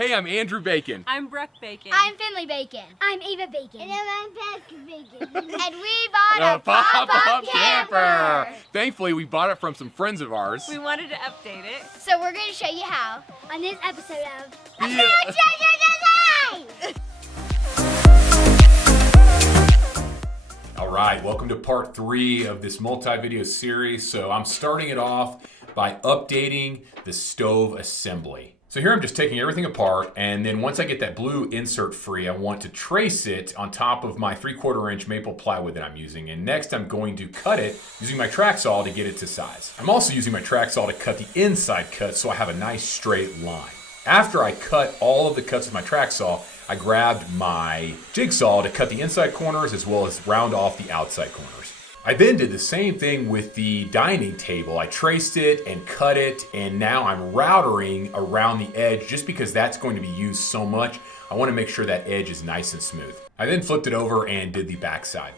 Hey, I'm Andrew Bacon. I'm Brooke Bacon. I'm Finley Bacon. I'm Eva Bacon. And I'm Patrick Bacon. And we bought A a pop-up camper. Thankfully, we bought it from some friends of ours. We wanted to update it. So we're going to show you how On this episode of Yeah. All right, welcome to part 3 of this multi-video series. So I'm starting it off by updating the stove assembly. So here I'm just taking everything apart, and then once I get that blue insert free, I want to trace it on top of my 3/4 inch maple plywood that I'm using. And next I'm going to cut it using my track saw to get it to size. I'm also using my track saw to cut the inside cut so I have a nice straight line. After I cut all of the cuts with my track saw, I grabbed my jigsaw to cut the inside corners as well as round off the outside corners. I then did the same thing with the dining table. I traced it and cut it, and now I'm routering around the edge just because that's going to be used so much. I want to make sure that edge is nice and smooth. I then flipped it over and did the backside.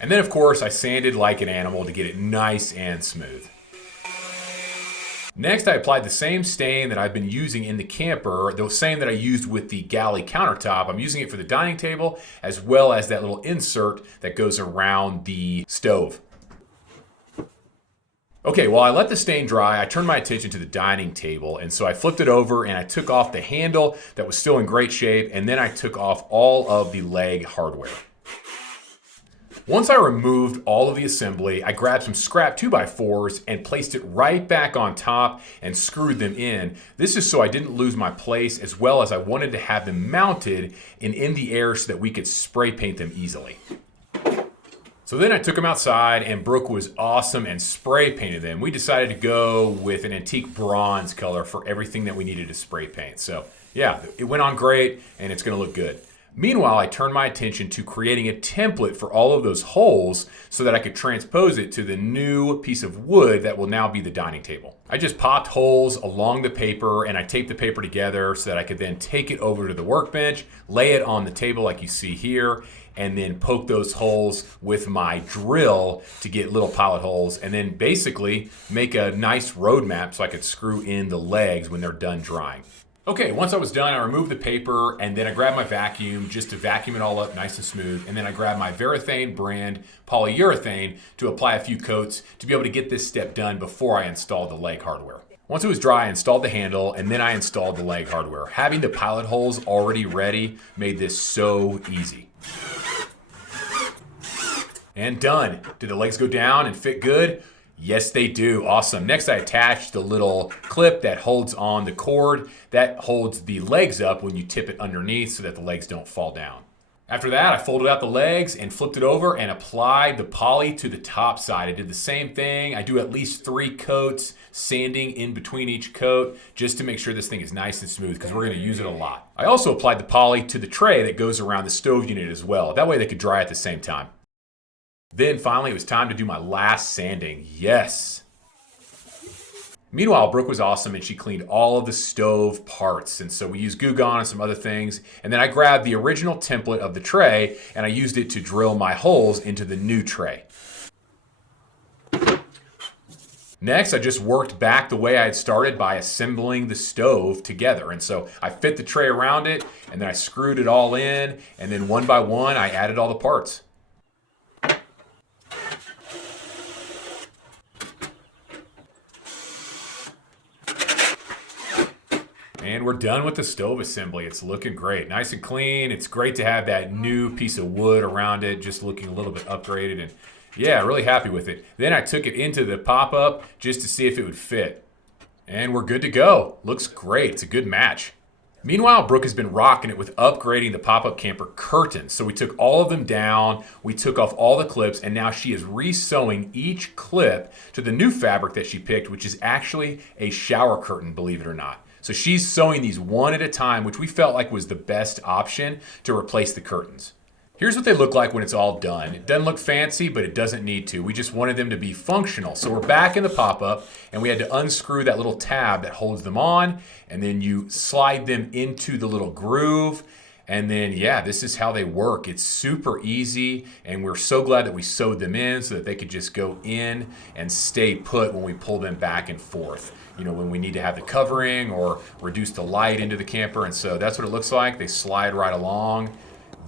And then of course I sanded like an animal to get it nice and smooth. Next, I applied the same stain that I've been using in the camper, the same that I used with the galley countertop. I'm using it for the dining table as well as that little insert that goes around the stove. Okay, while I let the stain dry, I turned my attention to the dining table, and so I flipped it over and I took off the handle that was still in great shape, and then I took off all of the leg hardware. Once I removed all of the assembly, I grabbed some scrap 2x4s and placed it right back on top and screwed them in. This is so I didn't lose my place, as well as I wanted to have them mounted and in the air so that we could spray paint them easily. So then I took them outside, and Brooke was awesome and spray painted them. We decided to go with an antique bronze color for everything that we needed to spray paint. So yeah, it went on great and it's gonna look good. Meanwhile, I turned my attention to creating a template for all of those holes so that I could transpose it to the new piece of wood that will now be the dining table. I just popped holes along the paper and I taped the paper together so that I could then take it over to the workbench, lay it on the table like you see here, and then poke those holes with my drill to get little pilot holes, and then basically make a nice road map so I could screw in the legs when they're done drying. Okay, once I was done, I removed the paper, and then I grabbed my vacuum just to vacuum it all up nice and smooth, and then I grabbed my Varathane brand polyurethane to apply a few coats to be able to get this step done before I installed the leg hardware. Once it was dry, I installed the handle, and then I installed the leg hardware. Having the pilot holes already ready made this so easy. And done. Did the legs go down and fit good? Yes, they do. Awesome. Next, I attached the little clip that holds on the cord that holds the legs up when you tip it underneath so that the legs don't fall down. After that, I folded out the legs and flipped it over and applied the poly to the top side. I did the same thing. I do at least 3 coats, sanding in between each coat just to make sure this thing is nice and smooth because we're going to use it a lot. I also applied the poly to the tray that goes around the stove unit as well. That way they could dry at the same time. Then finally, it was time to do my last sanding. Yes. Meanwhile, Brooke was awesome and she cleaned all of the stove parts. And so we used Goo Gone and some other things. And then I grabbed the original template of the tray and I used it to drill my holes into the new tray. Next, I just worked back the way I had started by assembling the stove together. And so I fit the tray around it and then I screwed it all in. And then one by one, I added all the parts. And we're done with the stove assembly. It's looking great, nice and clean. It's great to have that new piece of wood around it, just looking a little bit upgraded, and yeah, really happy with it. Then I took it into the pop-up just to see if it would fit. And we're good to go. Looks great, it's a good match. Meanwhile, Brooke has been rocking it with upgrading the pop-up camper curtains. So we took all of them down, we took off all the clips, and now she is re-sewing each clip to the new fabric that she picked, which is actually a shower curtain, believe it or not. So she's sewing these one at a time, which we felt like was the best option to replace the curtains. Here's what they look like when it's all done. It doesn't look fancy, but it doesn't need to. We just wanted them to be functional. So we're back in the pop-up, and we had to unscrew that little tab that holds them on, and then you slide them into the little groove. And then, yeah, this is how they work. It's super easy, and we're so glad that we sewed them in so that they could just go in and stay put when we pull them back and forth. when we need to have the covering or reduce the light into the camper. And so that's what it looks like. They slide right along.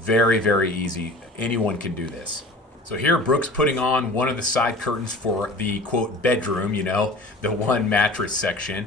Very, very easy. Anyone can do this. So here Brooke's putting on one of the side curtains for the quote bedroom, the one mattress section.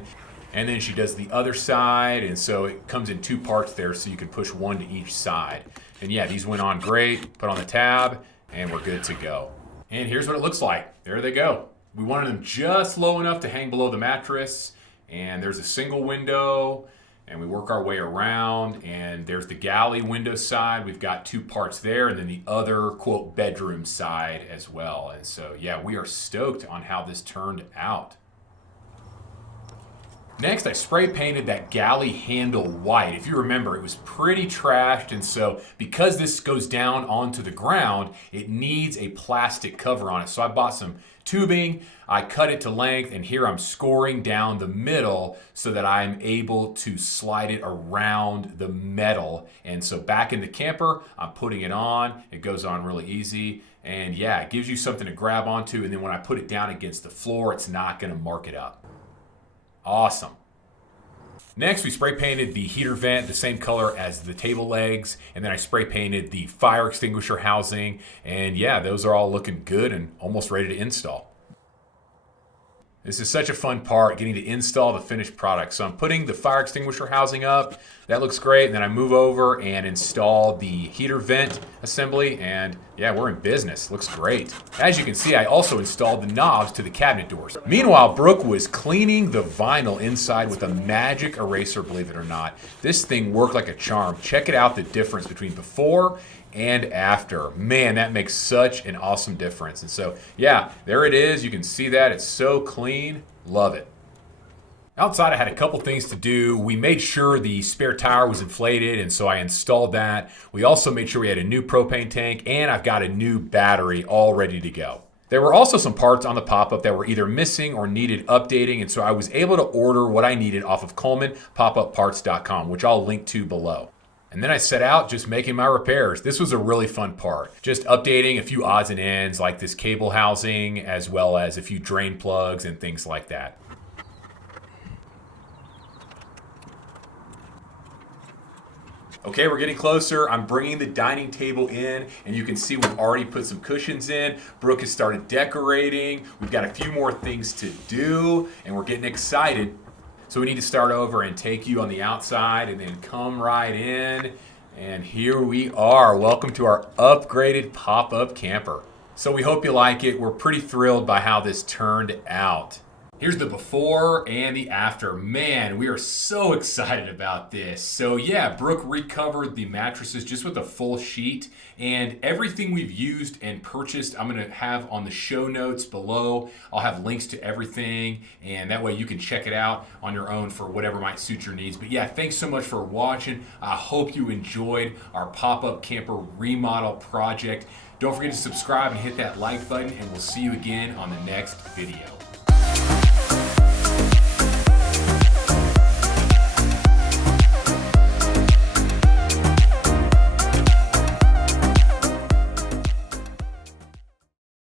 And then she does the other side, and so it comes in two parts there, so you can push one to each side. And yeah, these went on great. Put on the tab, and we're good to go. And here's what it looks like. There they go. We wanted them just low enough to hang below the mattress, and there's a single window, and we work our way around, and there's the galley window side. We've got two parts there, and then the other, quote, bedroom side as well. And so, yeah, we are stoked on how this turned out. Next, I spray painted that galley handle white. If you remember, it was pretty trashed, and so because this goes down onto the ground, it needs a plastic cover on it. So I bought some tubing, I cut it to length, and here I'm scoring down the middle so that I'm able to slide it around the metal. And so back in the camper, I'm putting it on. It goes on really easy. And yeah, it gives you something to grab onto, and then when I put it down against the floor, it's not gonna mark it up. Awesome. Next, we spray painted the heater vent the same color as the table legs, and then I spray painted the fire extinguisher housing, and yeah, those are all looking good and almost ready to install. This is such a fun part, getting to install the finished product. So I'm putting the fire extinguisher housing up. That looks great. And then I move over and install the heater vent assembly. And yeah, we're in business. Looks great. As you can see, I also installed the knobs to the cabinet doors. Meanwhile, Brooke was cleaning the vinyl inside with a magic eraser, believe it or not. This thing worked like a charm. Check it out, the difference between before and after. Man, that makes such an awesome difference. And so, yeah, there it is. You can see that. It's so clean. Love it. Outside, I had a couple things to do. We made sure the spare tire was inflated, and so I installed that. We also made sure we had a new propane tank, and I've got a new battery all ready to go. There were also some parts on the pop-up that were either missing or needed updating, and so I was able to order what I needed off of ColemanPopUpParts.com, which I'll link to below. And then I set out just making my repairs. This was a really fun part. Just updating a few odds and ends like this cable housing, as well as a few drain plugs and things like that. Okay, we're getting closer. I'm bringing the dining table in, and you can see we've already put some cushions in. Brooke has started decorating. We've got a few more things to do, and we're getting excited. So we need to start over and take you on the outside and then come right in. And here we are. Welcome to our upgraded pop-up camper. So we hope you like it. We're pretty thrilled by how this turned out. Here's the before and the after. Man, we are so excited about this. So yeah, Brooke recovered the mattresses just with a full sheet, and everything we've used and purchased I'm gonna have on the show notes below. I'll have links to everything, and that way you can check it out on your own for whatever might suit your needs. But yeah, thanks so much for watching. I hope you enjoyed our pop-up camper remodel project. Don't forget to subscribe and hit that like button, and we'll see you again on the next video.